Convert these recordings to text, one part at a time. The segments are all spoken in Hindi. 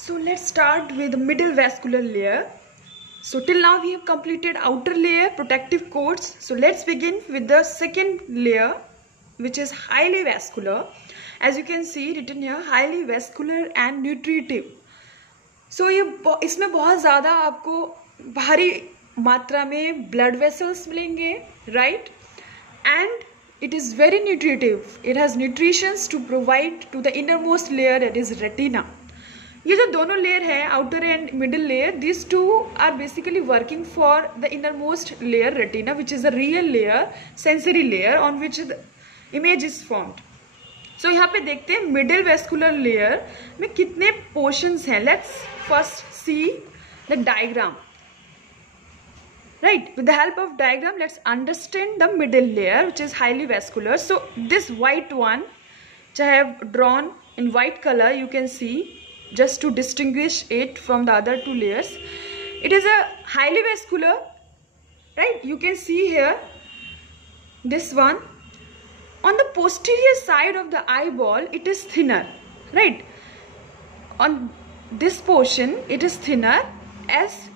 So let's start with the middle vascular layer. So till now we have completed outer layer, protective coats. So let's begin with the second layer, which is highly vascular. As you can see written here, highly vascular and nutritive. So इसमें बहुत ज़्यादा आपको भारी मात्रा में blood vessels मिलेंगे, right? And it is very nutritive. It has nutritions to provide to the innermost layer, that is retina. ये जो दोनों लेयर है, outer and middle layer, these two are basically working for the innermost layer retina, which is a real layer, sensory layer on which the image is formed. So यहाँ पे देखते हैं middle vascular layer में कितने portions हैं. Let's first see the diagram. Right, with the help of diagram, let's understand the middle layer, which is highly vascular. So this white one, which I have drawn in white color, you can see, just to distinguish it from the other two layers. It is a highly vascular, right? You can see here, this one. On the posterior side of the eyeball, it is thinner, right? On this portion, it is thinner. As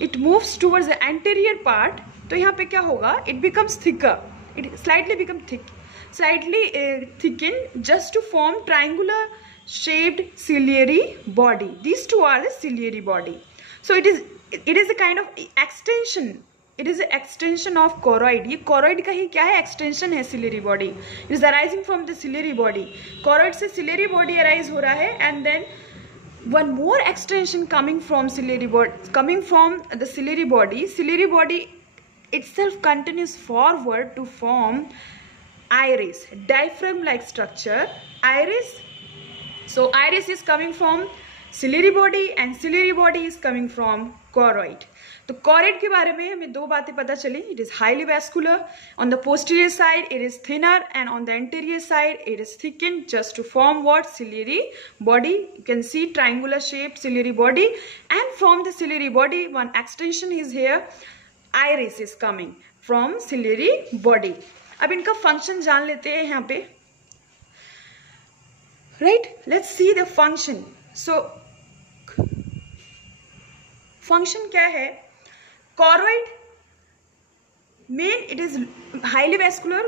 it moves towards the anterior part, तो यहाँ पे क्या होगा? It becomes thicker. It slightly becomes thick, slightly thickened, just to form triangular shaped ciliary body. These two are the ciliary body. So it is a kind of extension. It is an extension of choroid. ये choroid का ही क्या है? Extension है ciliary body. It is arising from the ciliary body. Choroid से ciliary body arise हो रहा है, and then one more extension coming from ciliary body, coming from the ciliary body. Ciliary body itself continues forward to form iris, diaphragm-like structure. Iris. So iris is coming from ciliary body and ciliary body is coming from choroid. तो choroid के बारे में हमें दो बातें पता चली. It is highly vascular. On the posterior side, it is thinner, and on the anterior side, it is thickened just to form what? Ciliary body. You can see triangular shaped ciliary body, and from the ciliary body, one extension is here. Iris is coming from ciliary body. अब इनका function जान लेते हैं यहाँ पे. Right? Let's see the function. So function क्या है? Choroid main, it is highly vascular.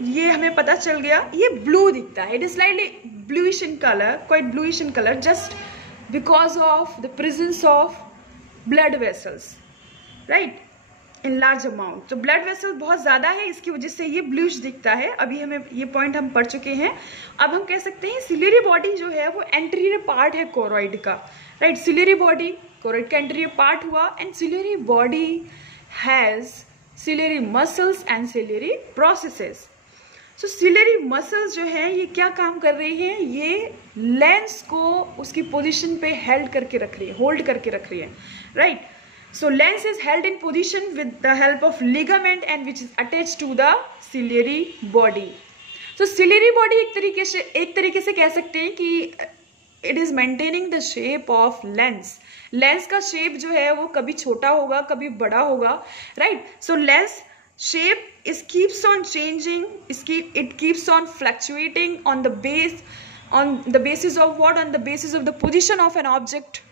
ये हमें पता चल गया. ये blue दिखता है. It is slightly bluish in color, quite bluish in color, just because of the presence of blood vessels, right? In large amount. तो blood vessel बहुत ज़्यादा है, इसकी वजह से ये bluish दिखता है. अभी हमें ये point हम पढ़ चुके हैं. अब हम कह सकते हैं ciliary body जो है वो anterior part है choroid का, right? Ciliary body choroid का anterior part हुआ, and ciliary body has ciliary muscles and ciliary processes. So ciliary muscles जो है ये क्या काम कर रही है? ये lens को उसकी position पे held करके रख रही है, hold करके रख रही है, right? So lens is held in position with the help of ligament and which is attached to the ciliary body. So ciliary body एक तरीके से कह सकते हैं कि it is maintaining the shape of lens. Lens का shape जो है वो कभी छोटा होगा, कभी बड़ा होगा, right? So lens shape keeps on changing. It keeps on fluctuating on the basis of what? On the basis of the position of an object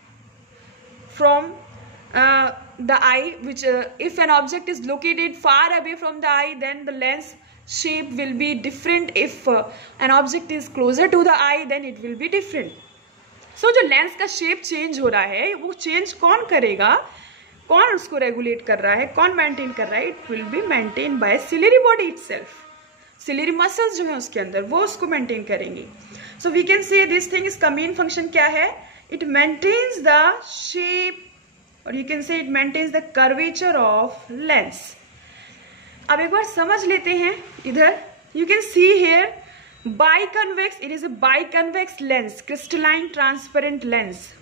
from the eye, which if an object is located far away from the eye, then the lens shape will be different. If an object is closer to the eye, then it will be different. So जो lens का shape change हो रहा है, वो change कौन करेगा? कौन उसको regulate कर रहा है? कौन maintain कर रहा है? It will be maintained by ciliary body itself. Ciliary muscles जो है उसके अंदर वो उसको maintain करेंगी. So we can say this thing is का main function क्या है? It maintains the shape, or you can say it maintains the curvature of lens. अब एक बार समझ लेते हैं इधर. You can see here biconvex. It is a biconvex lens, crystalline transparent lens.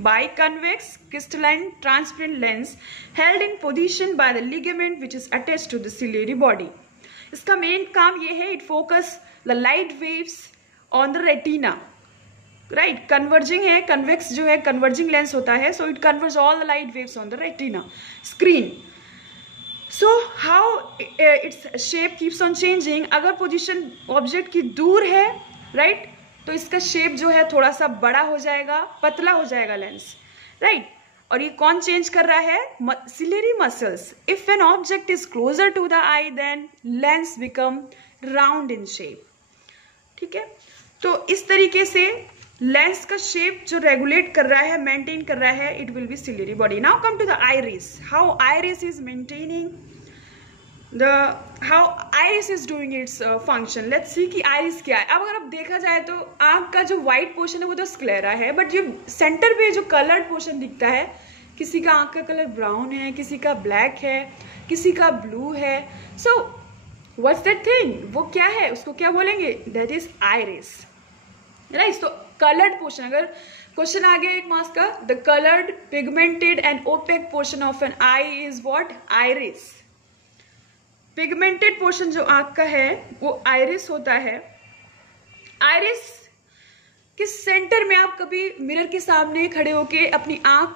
Biconvex crystalline transparent lens held in position by the ligament which is attached to the ciliary body. इसका main काम ये है, it focus the light waves on the retina. Right, converging है, convex जो है converging lens होता है, so it converges all the light waves on the retina screen. So how its shape keeps on changing? अगर position object की दूर है, right, तो इसका शेप जो है थोड़ा सा बड़ा हो जाएगा, पतला हो जाएगा लेंस, राइट। और ये कौन चेंज कर रहा है? Ciliary muscles. If an object is closer to the eye then lens become round in shape, ठीक है। तो इस तरीके से लेंस का शेप जो रेगुलेट कर रहा है, मेंटेन कर रहा है, it will be ciliary body. Now come to the iris, how iris is maintaining how iris is doing its function. Let's see कि iris क्या है। अब अगर आप देखा जाए तो आँख का जो white portion है वो तो स्क्लेरा है, बट ये सेंटर पे जो colored portion दिखता है, किसी का आँख का कलर ब्राउन है, किसी का ब्लैक है, किसी का ब्लू है। So what's that thing? वो क्या है, उसको क्या बोलेंगे? That is iris, right? So colored portion, अगर क्वेश्चन आ गया एक मार्क्स का, the colored, pigmented and opaque portion of an eye is what? Iris. Pigmented portion जो आंख का है वो आइरिस होता है। आइरिस के सेंटर में आप कभी मिरर के सामने खड़े होके अपनी आंख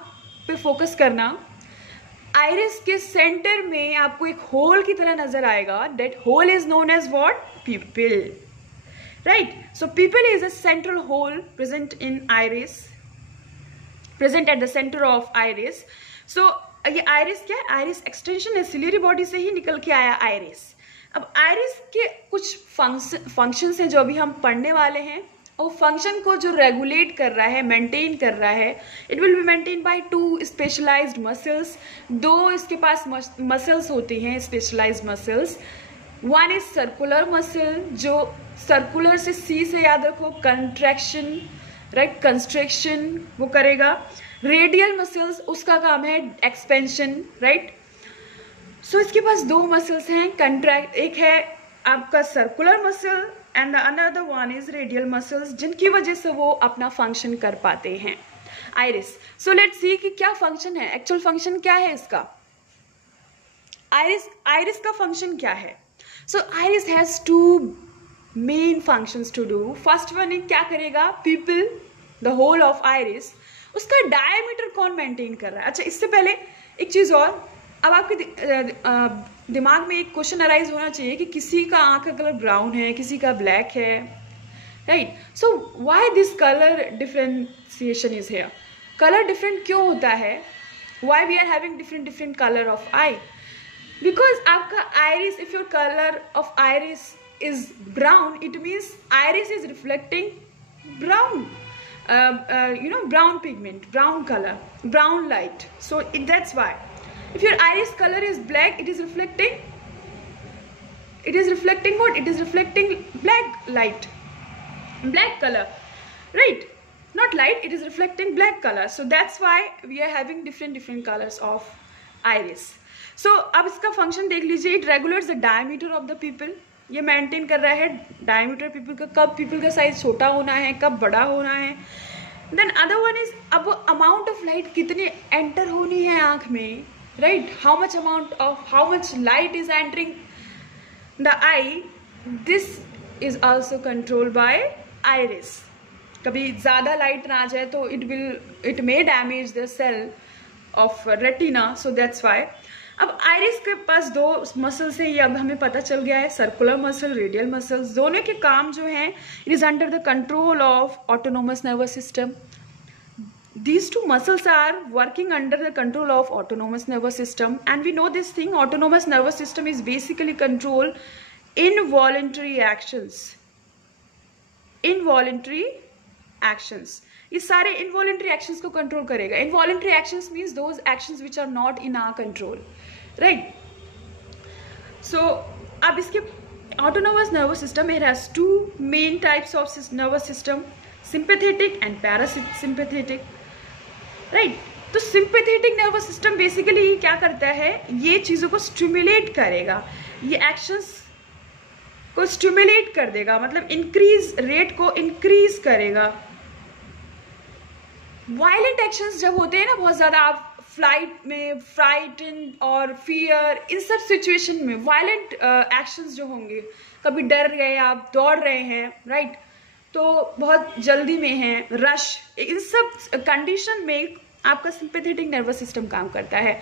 पे फोकस करना, आइरिस के सेंटर में आपको एक होल की तरह नजर आएगा। That hole is known as what? Pupil, right. So pupil is a central hole present in iris, present at the centre of iris. So ये आइरिस क्या है? आइरिस एक्सटेंशन है, सिलेरी बॉडी से ही निकल के आया आइरिस। अब आइरिस के कुछ फंक्शंस हैं जो अभी हम पढ़ने वाले हैं, और फंक्शन को जो रेगुलेट कर रहा है, मेंटेन कर रहा है, it will be maintain by 2 specialised muscles. 2 इसके पास मसल्स होती हैं, specialised muscles. One is circular muscle, जो सर्कुलर से सी से याद रखो, कंट्रैक्शन, राइट, कंस्ट्रक्शन वो करेगा। रेडियल मसल्स, उसका काम है एक्सपेंशन, राइट। सो इसके पास 2 मसल्स हैं, कंट्रैक्ट, एक है आपका circular muscle and the another one is radial muscles, जिनकी वजह से वो अपना फंक्शन कर पाते हैं। आइरिस, सो लेट्स सी कि क्या फंक्शन है, एक्चुअल फंक्शन क्या है इसका। आइरिस का फंक्शन क्या है? So iris has 2 main functions to do. First one क्या करेगा? Pupil, the hole of iris, उसका डायमीटर कौन मेंटेन कर रहा है? अच्छा, इससे पहले एक चीज और, अब आपके दिमाग में एक क्वेश्चन अराइज होना चाहिए कि किसी का आंख का कलर ब्राउन है, किसी का ब्लैक है, right. So why this colour differentiation is here? Colour different क्यों होता है? Why we are having different colour of eye? Because आपका iris, if your colour of iris is brown, it means iris is reflecting brown, brown pigment, brown color, brown light. So that's why. If your iris color is black, it is reflecting what? It is reflecting black light, black color, right? Not light, it is reflecting black color. So that's why we are having different colors of iris. So अब इसका function देख लीजिए, it regulates the diameter of the pupil. ये मेंटेन कर रहा है डायमीटर पीपल का, कब पीपल का साइज छोटा होना है, कब बड़ा होना है। देन अदर वन इज, अब अमाउंट ऑफ लाइट कितनी एंटर होनी है आंख में, right, how much light is entering the eye, this is also control by iris. कभी ज्यादा लाइट ना आ जाए तो it may damage the cell of retina, so that's why. अब आइरिस के पास 2 मसल्स हैं, ये अब हमें पता चल गया है, सर्कुलर मसल, रेडियल मसल्स। दोनों के काम जो हैं, it is under the control of autonomous nervous system. These 2 muscles are working under the control of autonomous nervous system, and we know this thing, autonomous nervous system is basically control involuntary actions. Involuntary actions, ये सारे involuntary actions को control करेगा। Involuntary actions means those actions which are not in our control, right? So अब इसके autonomous nervous system, it has 2 main types of nervous system, sympathetic and parasympathetic, right? तो sympathetic nervous system basically क्या करता है, ये चीज़ों को stimulate करेगा, ये actions को stimulate कर देगा, मतलब increase rate को increase करेगा। वायलेंट एक्शंस जब होते हैं ना बहुत ज़्यादा, आप फ्लाइट में फ्राइटन और फियर, इन सब सिचुएशन में वायलेंट एक्शंस जो होंगे, कभी डर गए आप, दौड़ रहे हैं, राइट, तो बहुत जल्दी में हैं, रश, इन सब कंडीशन में आपका सिंपैथेटिक नर्वस सिस्टम काम करता है,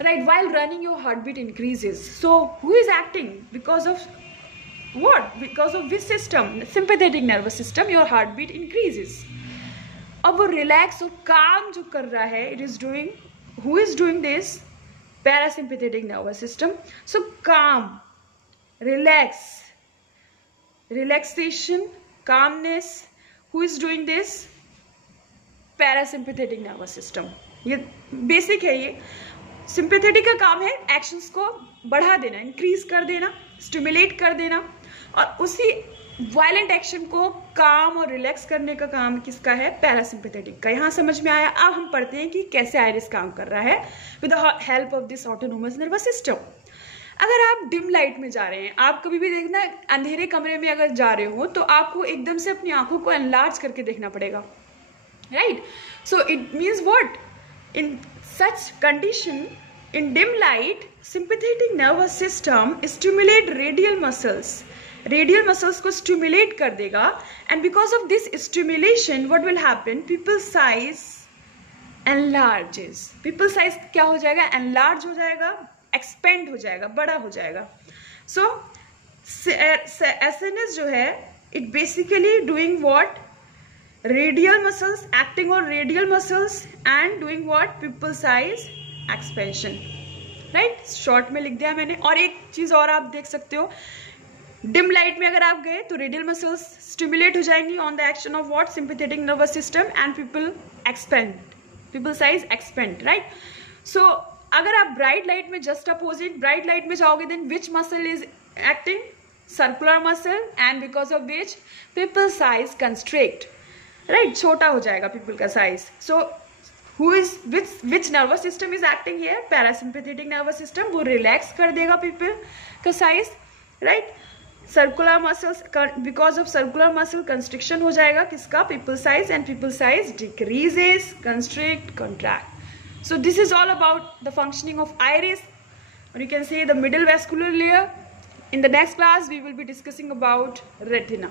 right. While running your heart beat increases, so who is acting? Because of what? Because of which system? Sympathetic nervous system, your heartbeat increases. अब वो रिलैक्स और काम जो कर रहा है, it is doing, who is doing this? Parasympathetic nervous system. So calm, relax, relaxation, calmness. Who is doing this? Parasympathetic nervous system. ये बेसिक है. ये सिंपैथेटिक का काम है एक्शंस को बढ़ा देना, इंक्रीज कर देना, स्टिमुलेट कर देना, और उसी वायलेंट एक्शन को काम और रिलैक्स करने का काम किसका है? पैरासिम्पैथेटिक का. यहाँ समझ में आया. अब हम पढ़ते हैं कि कैसे आइरिस काम कर रहा है with the help of this autonomous nervous system. अगर आप डिम लाइट में जा रहे हैं, आप कभी भी देखना अंधेरे कमरे में अगर जा रहे हो तो आपको एकदम से अपनी आंखों को एनलार्ज करके देखना पड़ेगा, right? So it means what? In such condition, in dim light, sympathetic nervous system stimulate radial muscles. Radial muscles को stimulate कर देगा, and because of this stimulation, what will happen? Pupil size enlarges. Pupil size क्या हो जाएगा? Enlarge हो जाएगा, expand हो जाएगा, बड़ा हो जाएगा. So SNS जो है, it basically doing what? Radial muscles, acting on radial muscles and doing what? Pupil size expansion, right? Short में लिख दिया मैंने. और एक चीज और आप देख सकते हो, डिम लाइट में अगर आप गए तो रेडियल मसल्स स्टिमुलेट हो जाएंगी on the action of what? Sympathetic nervous system and pupil expand, pupil size expand, right? So अगर आप ब्राइट लाइट में जस्ट अपोजिट, ब्राइट लाइट में जाओगे, then which muscle is acting? Circular muscle, and because of which pupil size constrict, right? छोटा हो जाएगा पीपल का size. So who is which nervous system is acting here? Parasympathetic nervous system. वो रिलैक्स कर देगा पीपल का size, right? Circular muscles, because of circular muscle constriction हो जाएगा किसका? People size, and people size decreases, constrict, contract. So this is all about the functioning of iris, or you can say the middle vascular layer. In the next class we will be discussing about retina.